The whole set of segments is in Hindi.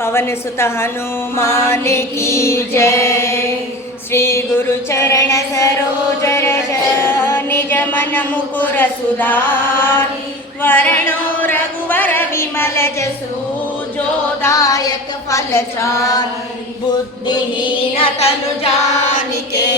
पवन सुत हनुमान की जय। श्री गुरु चरण सरोज रज निज मन मुकुर सुधारि। वरणो रघुवर विमल जसु जो दायक फल चारि। बुद्धिहीन तनु जानिके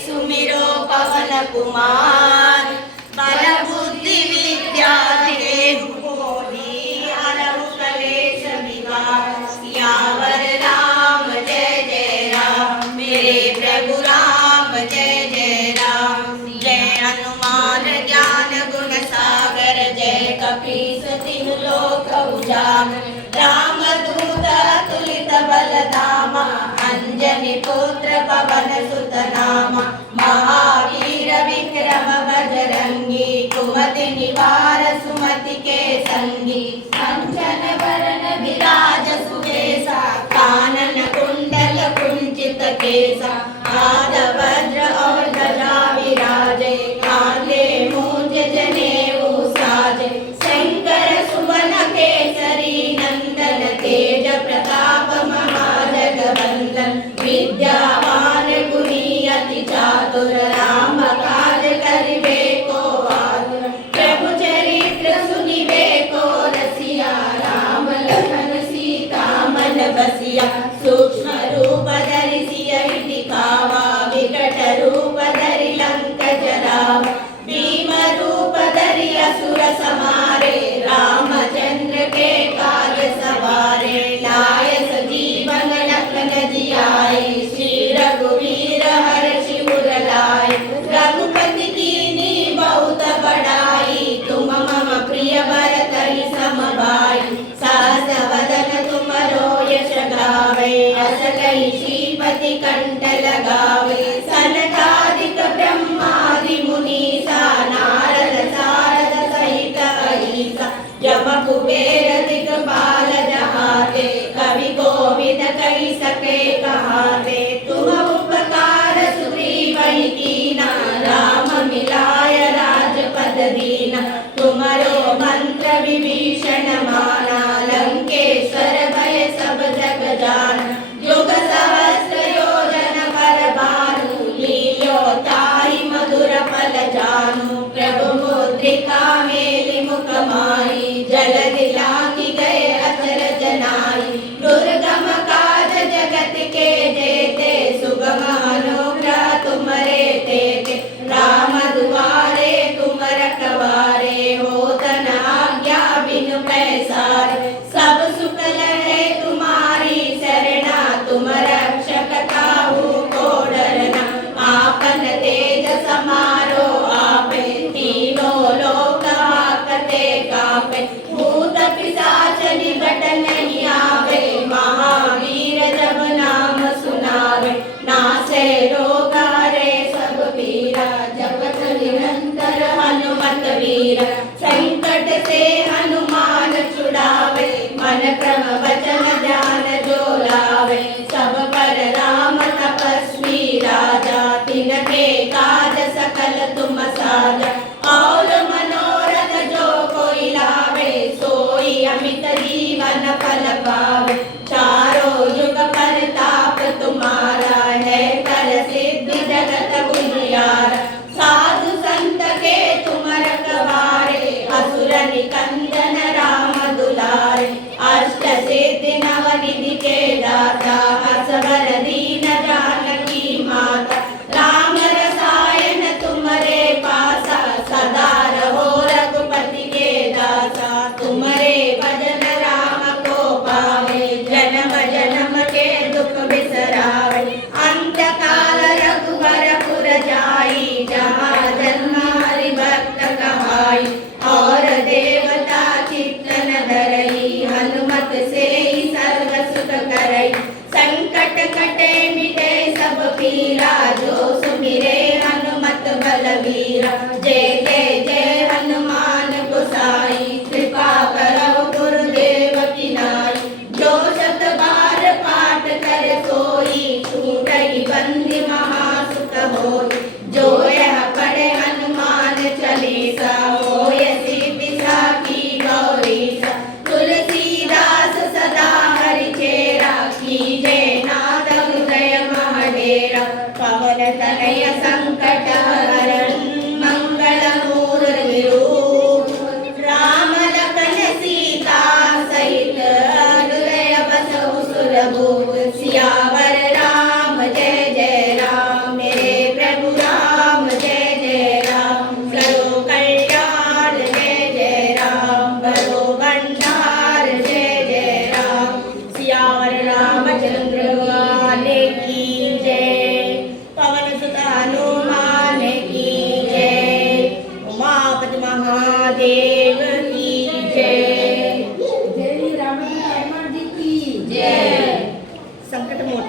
सुमिरो पवन कुमार। बल बुद्धि विद्या देहु मोहि हरहु कलेश विकार। सियावर राम जय जय राम मेरे प्रभु राम जय जय राम। जय हनुमान ज्ञान गुण सागर जय कपीस तिहु लोक उजागर। राम दूत अतुलित बल धामा अंजनी पुत्र पवन सुत नामा। महावीर विक्रम बजरंगी कुमति निवार सुमति के संगी। कंचन वरण विराज सुबेसा कानन कुंडल कुंचित केसा। हाथ वज्र और ध्वजा विराजे कांधे मूंज जनेऊ साजे। शंकर सुवन केसरी नंदन तेज प्रताप महाजगवंदन। विद्यावान गुणी अति चातुर राम काज करिबे को आतुर। प्रभु चरित्र सुनिबे को रसिया राम लखन सीता मन बसिया। सूक्ष्म रूप धरि सियहि दिखावा विकट रूप धरि लंक जरावा। भीम रूप धरि असुर संहारे रामचंद्र के काज सवारे। लाय सजीवन लखन जियाए श्री रघुवीर हर्षि उर लाए। रघुपति कीन्ही बहुत बड़ाई तुम मम प्रिय भरतहि सम भाई। सहस वदन तुमरो यश गावे अस कहि श्रीपति कंठ लगावे। सनकादिक ब्रह्मादि मुनीसा नारद सारद सहित अहिसा। यम कुबेर दिक्पाल जहाते कवि कोविद कहि सके कहाते। तुम उपकार सुग्रीवहि कीना राम मिलाय राजपद दीना। तुमरो मंत्र विभीषण माना लंकेश्वर भय सब जग जाना। युग सहस्र योजन पर भानु लील्यो ताहि मधुर फल जानू। प्रभु मुद्रिका मेलि मुख माहि जलधि लांघि गए अचरज नाहि। दुर्गम काज जगत के जेते सुगम अनुग्रह तुमरे तेते। राम दुआरे तुम रखवारे होत न आज्ञा बिनु पैसारे। सब सुख लहे तुम्हारी शरणा तुम रक्षक काहू को डरना। आपन तेज समारो आपे तीनों लोक हाकते कापे। भूत पिशाच निकट नहीं आवे महावीर जब नाम सुनावे। नासे रोग हरे सब पीरा जपत निरंतर हनुमत वीरा। संकट से हनुमान छुड़ावे मन क्रम वचन ध्यान जो लावे। सब पर राम तपस्वी राजा तिनके काज सकल तुम साजा। और मनोरथ जो कोई लावे सोई अमित जीवन फल पावे। चारों युग परताप तुम्हारा है कर सिद्धि जगत गुहियारा। साधु संत के तुम रखवारे असुर निकंदन राम दुलारे। अष्ट सिद्धि नवनिधि के दाता असवर दीन जानकी माता। राम रसायन तुमरे पासा सदा रहो रघुपति के दासा। तुमरे भजन राम को पावे जन्म जन्म के दुख बिसरावे। अंत काल रघुवर पुर जाई जहाँ जन्म हरि भक्त कहाई। और देवता चित्तन धरई हनुमत से ही सर्व सुख करई। संकट कटे मिटे सब पीरा जो सुमिरे हनुमत बलवीरा। जय जय जय हनुमान गोसाई कृपा करो गुरुदेव की नाई। जो शत बार पाठ कर सोई छूटई बंदी महासुख होई। जो यह पढ़े हनुमान चालीसा होय सिद्धि साखी गौरीसा। तुलसीदास सदा हरि चेत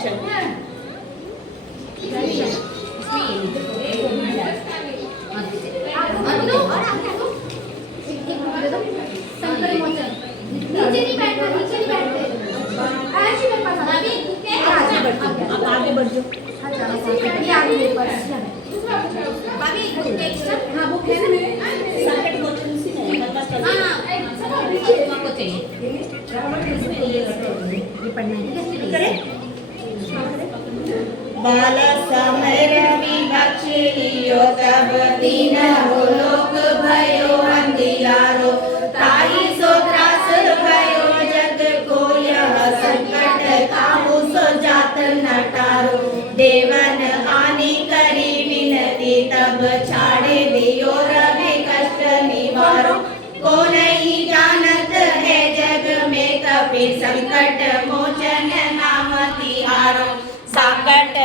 एक्शन नीचे नहीं बैठना, नीचे नहीं बैठते। ऐसे मेरे पास आना। अब आगे बढ़ जाओ ये आगे मेरे पास भाभी नेक्स्ट हाँ बुक है ना सेकंड क्वेश्चन सी है मेरे पास चल हाँ आपको चाहिए ये पढ़ना है कैसे करे बाल समय रवि बक्षियो तब दीन हो लोक भयो अंधियारो ताहि सो त्रास भयो जग को यह संकट काहू सो जात न टारो देवन आनी करी विनती तब छाड़े दियो रवि कष्ट निवारो को नहीं जानत है जग में कपि संकट मोचन नाम तिहारो साकट